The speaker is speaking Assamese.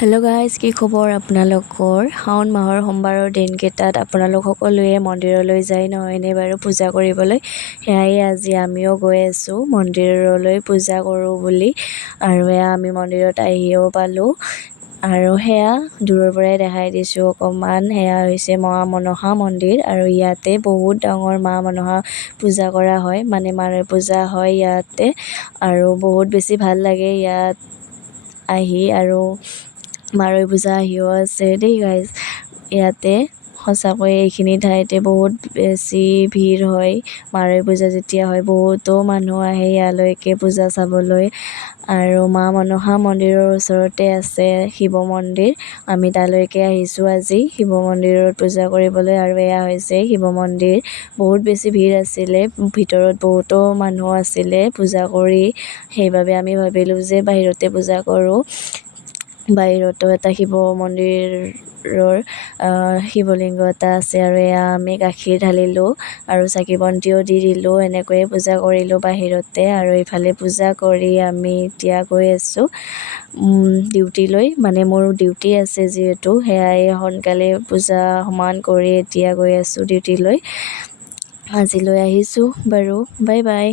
হেল্ল' গাইজ, কি খবৰ আপোনালোকৰ? শাওণ মাহৰ সোমবাৰৰ দিনকেইটাত আপোনালোক সকলোৱে মন্দিৰলৈ যায় নহয়নে বাৰু পূজা কৰিবলৈ? সেয়াই আজি আমিও গৈ আছোঁ মন্দিৰলৈ পূজা কৰোঁ বুলি। আৰু এয়া আমি মন্দিৰত আহিও পালোঁ। আৰু সেয়া দূৰৰ পৰাই দেখাই দিছোঁ অকণমান। সেয়া হৈছে মা মনসা মন্দিৰ আৰু ইয়াতে বহুত ডাঙৰ মা মনসা পূজা কৰা হয়, মানে মাৰ পূজা হয় ইয়াতে। আৰু বহুত বেছি ভাল লাগে ইয়াত আহি, আৰু মাৰৈ পূজা আহিও আছে দেই গাইজ। ইয়াতে সঁচাকৈ এইখিনি ঠাইতে বহুত বেছি ভিৰ হয়। মাৰৈ পূজা যেতিয়া হয় বহুতো মানুহ আহে ইয়ালৈকে পূজা চাবলৈ। আৰু মা মনসা মন্দিৰৰ ওচৰতে আছে শিৱ মন্দিৰ। আমি তালৈকে আহিছোঁ আজি শিৱ মন্দিৰত পূজা কৰিবলৈ। আৰু এয়া হৈছে শিৱ মন্দিৰ। বহুত বেছি ভিৰ আছিলে, ভিতৰত বহুতো মানুহ আছিলে পূজা কৰি। সেইবাবে আমি ভাবিলোঁ যে বাহিৰতে পূজা কৰোঁ। বাহিৰতো এটা শিৱ মন্দিৰৰ শিৱলিংগ এটা আছে। আৰু এয়া আমি গাখীৰ ঢালিলোঁ আৰু চাকি বন্তিও দি দিলোঁ। এনেকৈয়ে পূজা কৰিলোঁ বাহিৰতে। আৰু ইফালে পূজা কৰি আমি এতিয়া গৈ আছোঁ ডিউটিলৈ, মানে মোৰ ডিউটি আছে যিহেতু। সেয়াই সোনকালে পূজা সমান কৰি এতিয়া গৈ আছোঁ ডিউটিলৈ। আজিলৈ আহিছোঁ বাৰু, বাই বাই।